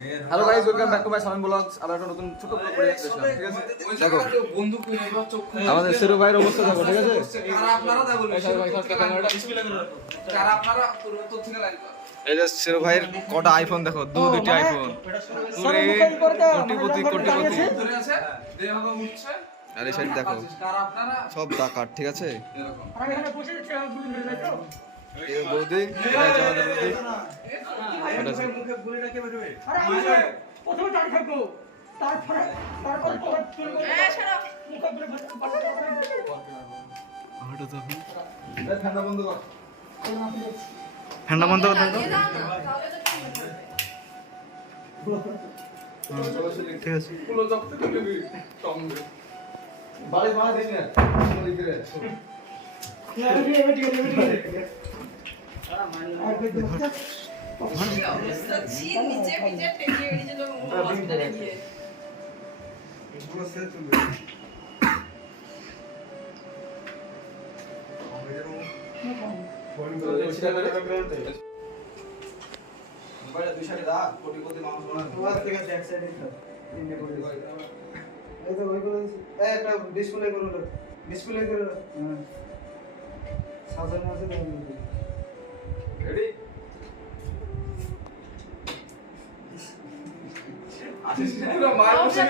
Hello guys, welcome back to my Samin blogs. আবার একটা নতুন ছোট ব্লগ করে এসেছিলাম, ঠিক আছে? দেখো বন্দুক নিয়ে এবার চোখ আমাদের সেরু ভাইয়ের অবস্থা দেখো, ঠিক আছে? কারা আপনারা দা বলুন, সেরু ভাই ফার্স্ট ক্যামেরাটা ডিসপ্লে করে রাখো। কারা আপনারা পূর্ব থেকে লাইভ করো। এই যে সেরু ভাইয়ের কটা আইফোন দেখো, দুটি আইফোন। পুরো কোটিপতি ধরে আছে, দেহভাবে উঠছে। আর এই সাইড দেখো, কারা আপনারা সব ডাকাত, ঠিক আছে? এরকম আমি এখানে বসে আছি, আমি বুঝি না তো। এই বৌদি, এটা হচ্ছে আমাদের বৌদি। মুখে বলে রাখে বেরোবে। আরে আমি প্রথমে টান থাকবো, তারপরে পরে চলে গেল। ছাড়ো মুখে বলে আটা যাবে। এই ঠান্ডা বন্ধ কর, ঠান্ডা বন্ধ কর। তাহলে তো ঠিক আছে। পুরো জগতে দিবি কমবে। বাড়ি বাড়ি দিন না, বলি করে। नीचे पीछे टेके नीचे लोग हॉस्पिटल गए पूरा से चल रहा फोन कर छिटा করে মোবাইল দুই সাইডে দা কোটি কোটি মানুষ বনা তোমার থেকে ব্যাক সাইডে দাও ইন্ডিয়া করে এই তো ওই করে এই একটা ডিসপ্লে করে হ্যাঁ সাজানো আছে রেডি পুরো মার বসে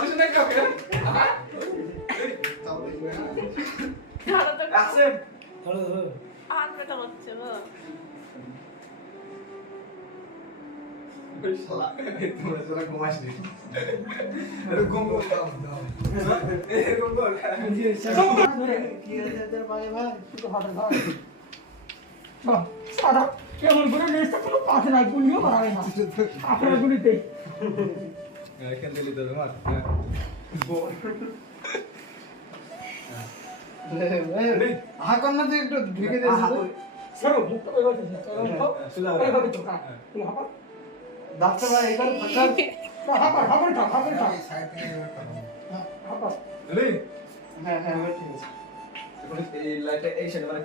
বসে না কাকে আছে ধরো আর পেটা হচ্ছে না ওই শালা তোমরা যারা ঘুমাসনি আরে ঘুম দাও এ ঘুম দাও কি আছে ভাই ভাই তো হাতে ভাই সাদা কেমন করে নেস্তা কোনো পাশে নাই গুলিও মারাবে না আপনার গুলিতে এখান থেকে দিতে হবে মার হাকন না একটু ঢুকে দিয়েছে সরো মুক্ত করে দিয়েছে চলো এইভাবে চোখা তুমি হাপা ডাক্তার ভাই এবার ফাঁকা হাপা সাইড থেকে হাপা রে হ্যাঁ ঠিক আছে এই লাইটটা এই সাইডে মানে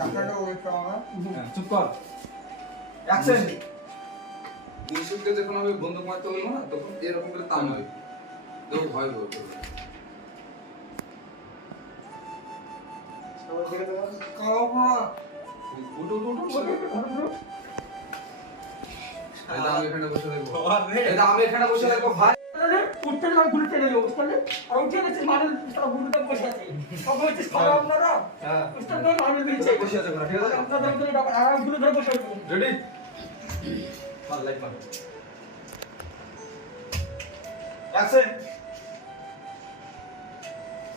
টাকাটা ওই পাওয়া চুপ কর অ্যাকশন নিশুকে যখন আমি বন্দুক মারতে বলবো না তখন এরকম করে টান হয় দেখো ভয় করবে সবাই দেখে দাও কাওয়া উঠো এটা আমি এখানে বসে দেখবো এটা আমি এখানে বসে দেখবো ভাই উঠতে না গুলি চলে যাবে বুঝতে পারলে আর উঠে গেছে মানে সব গুলিতে বসে আছে সব হচ্ছে সব আপনারা হ্যাঁ বুঝতে পারলে আমি নিচে বসে আছে ঠিক আছে আপনারা ধরে আরাম গুলি ধরে বসে আছে রেডি মার লাইট মার অ্যাকশন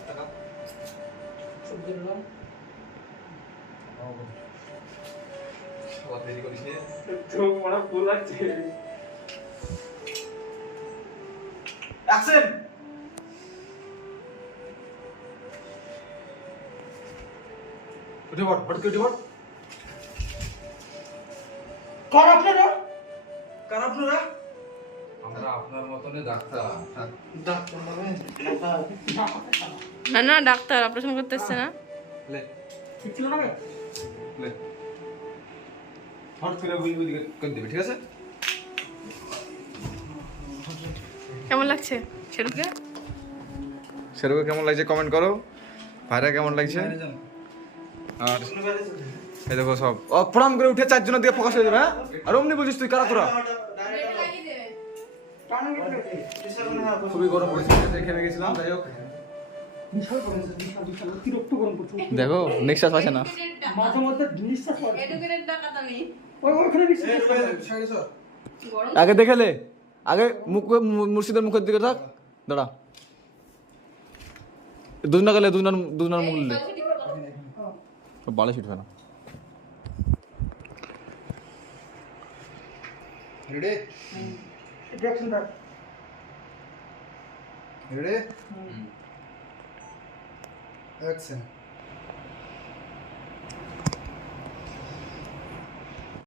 টাকা চুপ দিলাম সবাই দেরি করিস নে তো বড় ফুল আছে অ্যাকশন উঠে বড় কার আপনারা আমরা আপনার মতনই ডাক্তার না ডাক্তার অপারেশন করতে এসছে না লে ঠিক ছিল না লে হট করে বুঝি করে দিবে ঠিক আছে কেমন লাগছে শেরুকে কেমন লাগছে কমেন্ট করো ভাইরা কেমন লাগছে আর এই দেখো সব প্রণাম করে উঠে চারজনের দিকে ফোকাস হয়ে যাবে হ্যাঁ আর অমনি বলছিস তুই কারা তোরা খুবই গরম পড়েছে খেয়ে গেছিলাম যাই হোক দেখো নিঃশ্বাস আছে না মাঝে মধ্যে নিঃশ্বাস আগে দেখেলে আগে মুর্শিদের মুখের দিকে থাক দাঁড়া দুজনা গেলে দুজনার মুখ নিলে সব বালে শিট হয় না রেডি রেডি অ্যাকশন